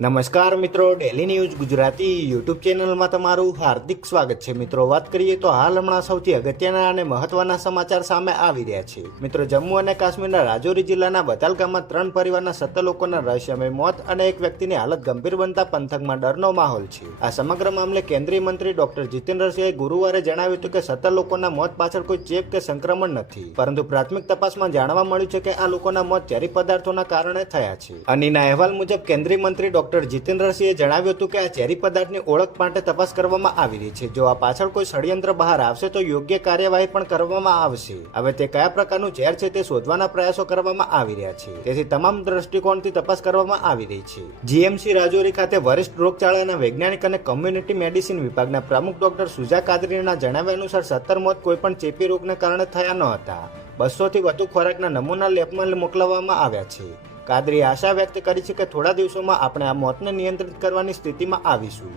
નમસ્કાર મિત્રો, daily news Gujarati YouTube ચેનલમાં તમારું હાર્દિક સ્વાગત છે। મિત્રો, વાત કરીએ તો હાલ હમણાં સૌથી અગત્યના અને મહત્વના સમાચાર સામે આવી રહ્યા છે। મિત્રો, જમ્મુ અને કાશ્મીરના રાજૌરી જિલ્લાના બતાલગામમાં 3 પરિવારના 17 લોકોના રહસ્યમય મોત અને એક વ્યક્તિની હાલત ગંભીર બનતા પંથકમાં ડરનો માહોલ છે। આ સમગ્ર મામલે કેન્દ્રીય મંત્રી ડોક્ટર જીતેન્દ્રસિંહે ગુરુવારે જણાવ્યું હતું કે 17 લોકોના મોત પાછળ કોઈ ચેપ કે સંક્રમણ નથી, પરંતુ પ્રાથમિક તપાસમાં જાણવા મળ્યું છે કે આ લોકોના મોત ઝેરી પદાર્થોના કારણે થયા છે। અનીના અહેવાલ મુજબ કેન્દ્રીય મંત્રી ડોક્ટર જીતેન્દ્રસિંહે જણાવ્યું હતું કે આ ઝેરી પદાર્થની ઓળખ માટે તપાસ કરવામાં આવી રહી છે। જો આ પાછળ કોઈ ષડયંત્ર બહાર આવશે તો યોગ્ય કાર્યવાહી પણ કરવામાં આવશે। હવે તે કયા પ્રકારનું ઝેર છે તે શોધવાના પ્રયાસો કરવામાં આવી રહ્યા છે, તેથી તમામ દ્રષ્ટિકોણથી તપાસ કરવામાં આવી રહી છે। જીએમસી રાજૌરી ખાતે વરિષ્ઠ રોગચાળાના વૈજ્ઞાનિક અને કોમ્યુનિટી મેડિસિન વિભાગના પ્રમુખ ડોક્ટર સુજા કાદરીના જણાવ્યા અનુસાર 17 મોત કોઈપણ ચેપી રોગને કારણે થયા ન હતા। 200થી વધુ ખોરાકના નમૂના લેબમાં મોકલવામાં આવ્યા છે। કાદરીએ આશા વ્યક્ત કરી છે કે થોડા દિવસોમાં આપણે આ મોતને નિયંત્રિત કરવાની સ્થિતિમાં આવીશું।